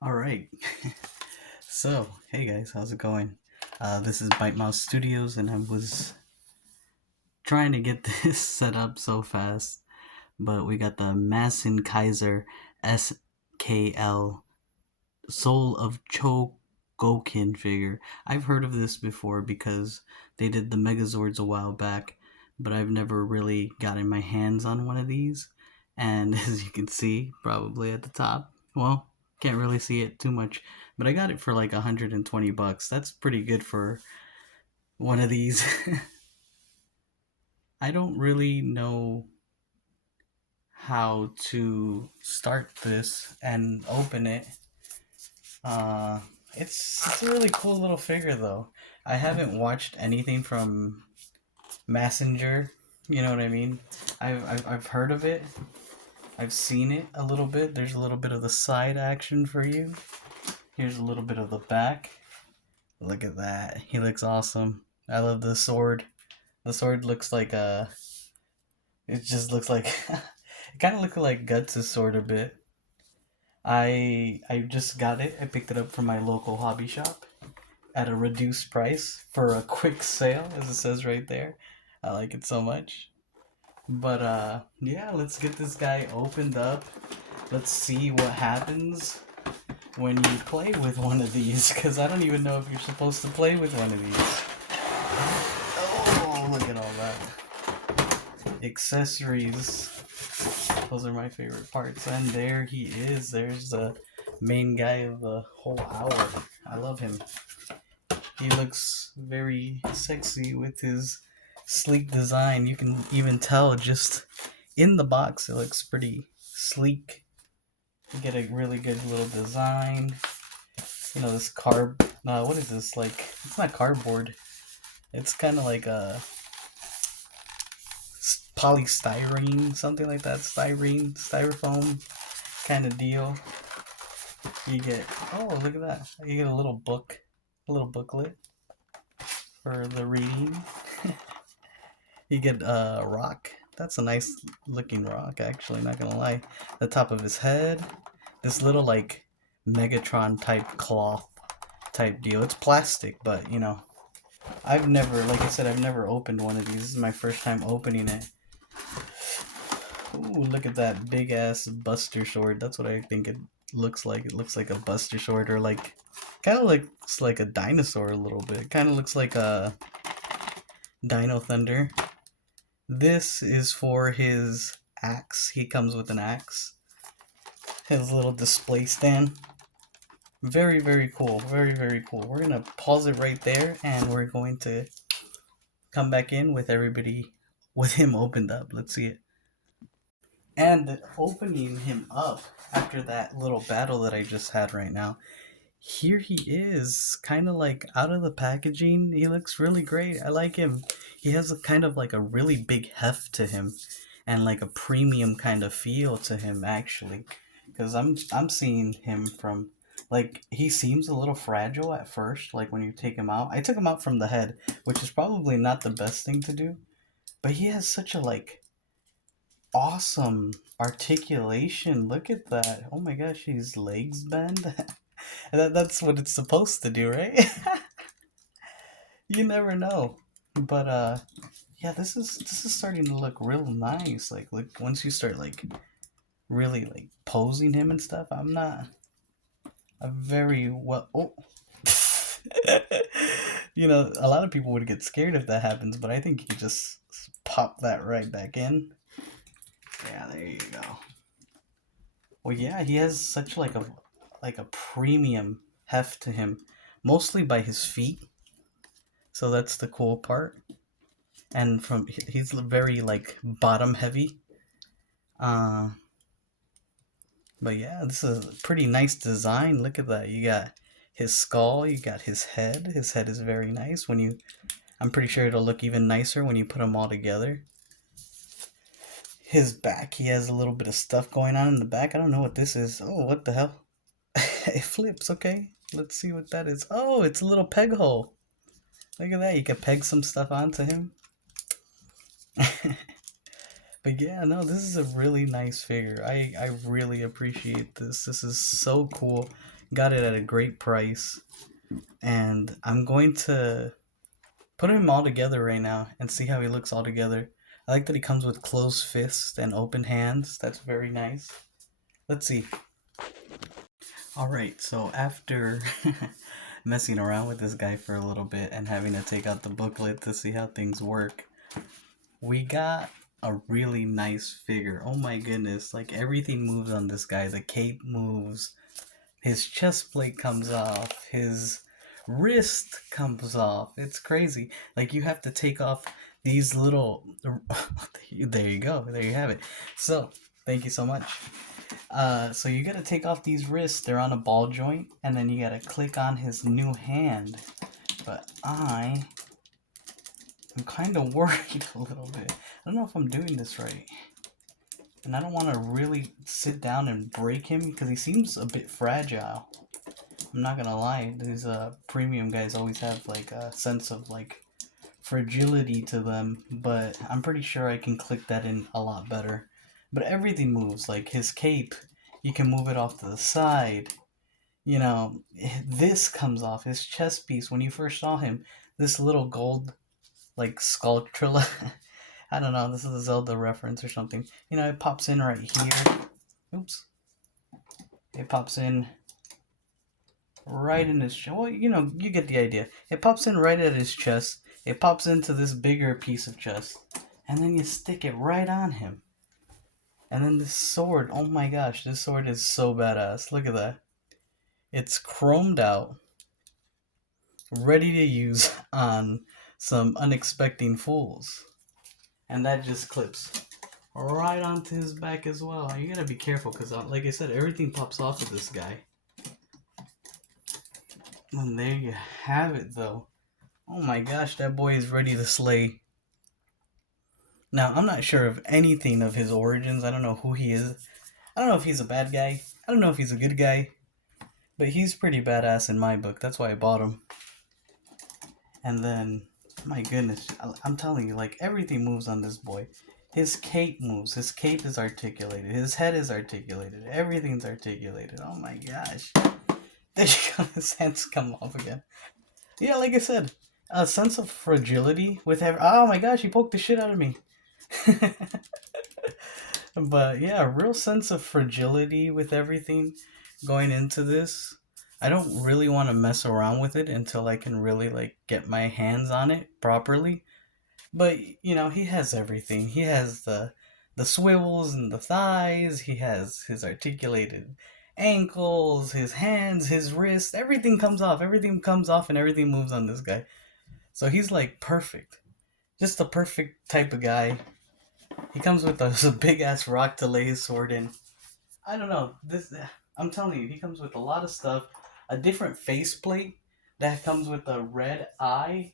All right. So, hey guys, how's it going? This is Bite Mouse Studios, and I was trying to get this set up so fast, but we got the Mazinkaiser SKL Soul of Chogokin figure. I've heard of this before because they did the Megazords a while back, but I've never really gotten my hands on one of these. And as you can see, probably at the top, well, can't really see it too much, but I got it for like 120 bucks. That's pretty good for one of these. I don't really know how to start this and open it. Uh, it's a really cool little figure though. I haven't watched anything from Messenger. You know what I mean? I've heard of it. I've seen it a little bit. There's a little bit of the side action for you. Here's a little bit of the back. Look at that. He looks awesome. I love the sword. The sword looks like a. It just looks like. It kind of looks like Guts' sword a bit. I just got it. I picked it up from my local hobby shop at a reduced price for a quick sale, as it says right there. I like it so much. But yeah, let's get this guy opened up. Let's see what happens when you play with one of these, because I don't even know if you're supposed to play with one of these. Oh, look at all that. Accessories. Those are my favorite parts. And there he is. There's the main guy of the whole hour. I love him. He looks very sexy with his sleek design. You can even tell just in the box it looks pretty sleek. You get a really good little design. You know, this what is this? Like, it's not cardboard. It's kind of like a polystyrene, something like that. Styrofoam kind of deal. You get, oh, look at that. You get a little booklet for the reading. You get a rock. That's a nice looking rock, actually, not gonna lie. The top of his head. This little, like, Megatron type cloth type deal. It's plastic, but, you know, I've never, like I said, I've never opened one of these. This is my first time opening it. Ooh, look at that big ass Buster Sword. That's what I think it looks like. It looks like a Buster Sword, or like, kind of looks like a dinosaur a little bit. Kind of looks like a Dino Thunder. This is for his axe. He comes with an axe. His little display stand. Very, very cool. Very, very cool. We're going to pause it right there, and we're going to come back in with everybody, with him opened up. Let's see it. And opening him up after that little battle that I just had right now, here he is, kind of like out of the packaging. He looks really great. I like him. He has a kind of like a really big heft to him, and like a premium kind of feel to him actually, because I'm seeing him from, like, he seems a little fragile at first. Like when you take him out, I took him out from the head, which is probably not the best thing to do, but he has such a like awesome articulation. Look at that. Oh my gosh, his legs bend. That's what it's supposed to do, right? You never know. But yeah, this is starting to look real nice. Like, look, once you start like really like posing him and stuff, I'm not a very well. Oh. You know, a lot of people would get scared if that happens, but I think you just pop that right back in. Yeah, there you go. Well, yeah, he has such like a premium heft to him, mostly by his feet. So that's the cool part. And he's very like bottom heavy. Uh, but yeah, this is a pretty nice design. Look at that. You got his skull. You got his head. His head is very nice. I'm pretty sure it'll look even nicer when you put them all together. His back. He has a little bit of stuff going on in the back. I don't know what this is. Oh, what the hell? It flips. Okay, let's see what that is. Oh, it's a little peg hole. Look at that. You can peg some stuff onto him. But yeah, no, this is a really nice figure. I really appreciate this. This is so cool. Got it at a great price, and I'm going to put him all together right now and see how he looks all together. I like that he comes with closed fists and open hands. That's very nice. Let's see. All right, so after messing around with this guy for a little bit and having to take out the booklet to see how things work, we got a really nice figure. Oh my goodness, like everything moves on this guy. The cape moves, his chest plate comes off, his wrist comes off. It's crazy. Like you have to take off these little there you go. There you have it. So, thank you so much. So you gotta take off these wrists. They're on a ball joint, and then you gotta click on his new hand. But I'm kind of worried a little bit. I don't know if I'm doing this right. And I don't want to really sit down and break him because he seems a bit fragile. I'm not gonna lie, these premium guys always have like a sense of like fragility to them, but I'm pretty sure I can click that in a lot better. But everything moves, like his cape, you can move it off to the side. You know, this comes off his chest piece. When you first saw him, this little gold like sculpture. I don't know, this is a Zelda reference or something. You know, it pops in right here. Oops. It pops in right in his chest. Well, you know, you get the idea. It pops in right at his chest. It pops into this bigger piece of chest. And then you stick it right on him. And then this sword, oh my gosh, this sword is so badass. Look at that. It's chromed out, ready to use on some unexpected fools. And that just clips right onto his back as well. You gotta be careful because, like I said, everything pops off of this guy. And there you have it, though. Oh my gosh, that boy is ready to slay. Now, I'm not sure of anything of his origins. I don't know who he is. I don't know if he's a bad guy. I don't know if he's a good guy. But he's pretty badass in my book. That's why I bought him. And then, my goodness, I'm telling you, like, everything moves on this boy. His cape moves. His cape is articulated. His head is articulated. Everything's articulated. Oh my gosh. There you go. His hands come off again. Yeah, like I said, a sense of fragility with every. Oh my gosh, he poked the shit out of me. But yeah, a real sense of fragility with everything going into this. I don't really want to mess around with it until I can really like get my hands on it properly. But you know, he has everything. He has the swivels and the thighs. He has his articulated ankles, his hands, his wrists. Everything comes off. Everything comes off, and everything moves on this guy. So he's like perfect. Just the perfect type of guy. He comes with a big ass rock to lay his sword in. I don't know. This I'm telling you, he comes with a lot of stuff. A different faceplate that comes with a red eye.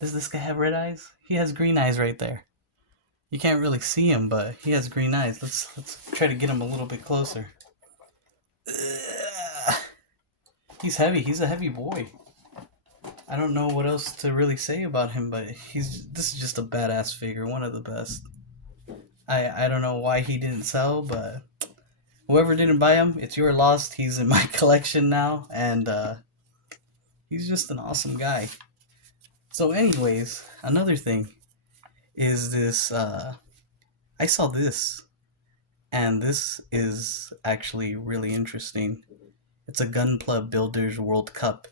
Does this guy have red eyes? He has green eyes right there. You can't really see him, but he has green eyes. Let's try to get him a little bit closer. Ugh. He's heavy. He's a heavy boy. I don't know what else to really say about him, but this is just a badass figure, one of the best. I don't know why he didn't sell, but whoever didn't buy him, it's your loss. He's in my collection now, and he's just an awesome guy. So, anyways, another thing is this. I saw this, and this is actually really interesting. It's a Gunpla Builders World Cup.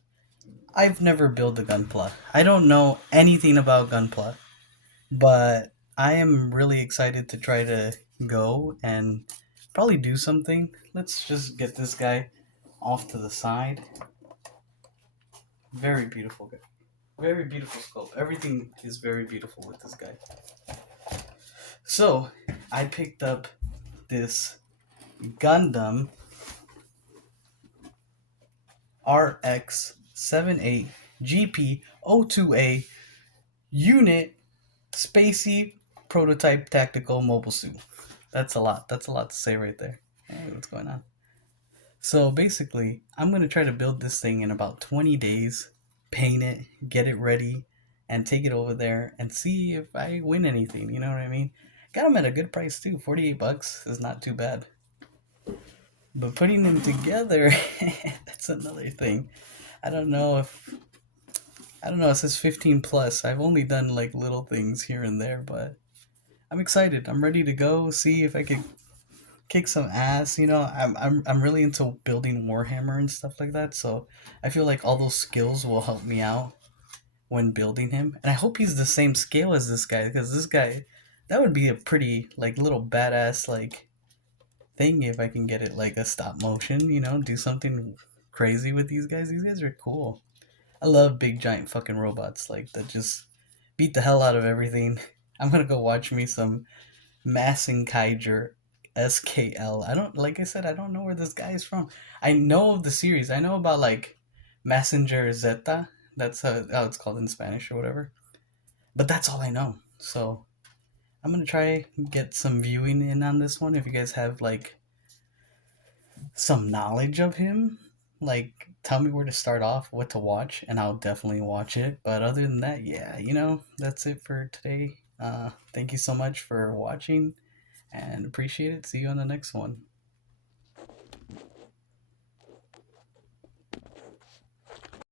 I've never built a Gunpla. I don't know anything about Gunpla, but I am really excited to try to go and probably do something. Let's just get this guy off to the side. Very beautiful guy. Very beautiful sculpt. Everything is very beautiful with this guy. So, I picked up this Gundam RX-78GP02A unit spacey prototype tactical mobile suit. That's a lot. That's a lot to say right there. Hey, what's going on? So basically, I'm going to try to build this thing in about 20 days, paint it, get it ready, and take it over there and see if I win anything. You know what I mean? Got them at a good price too. $48 is not too bad. But putting them together, that's another thing. I don't know if I don't know. It says 15 plus. I've only done like little things here and there, but I'm excited. I'm ready to go see if I could kick some ass. I'm really into building Warhammer and stuff like that. So I feel like all those skills will help me out when building him. And I hope he's the same scale as this guy, because this guy, that would be a pretty like little badass like thing if I can get it like a stop motion. Do something crazy with these guys. These guys are cool. I love big giant fucking robots like that just beat the hell out of everything. I'm gonna go watch me some Mazinkaiser SKL. I don't like I said I don't know where this guy is from. I know of the series. I know about like Messenger Zeta. That's how it's called in Spanish or whatever. But that's all I know. So I'm gonna try get some viewing in on this one. If you guys have like some knowledge of him, like tell me where to start off, what to watch, and I'll definitely watch it. But other than that, yeah, that's it for today. Thank you so much for watching and appreciate it. See you on the next one.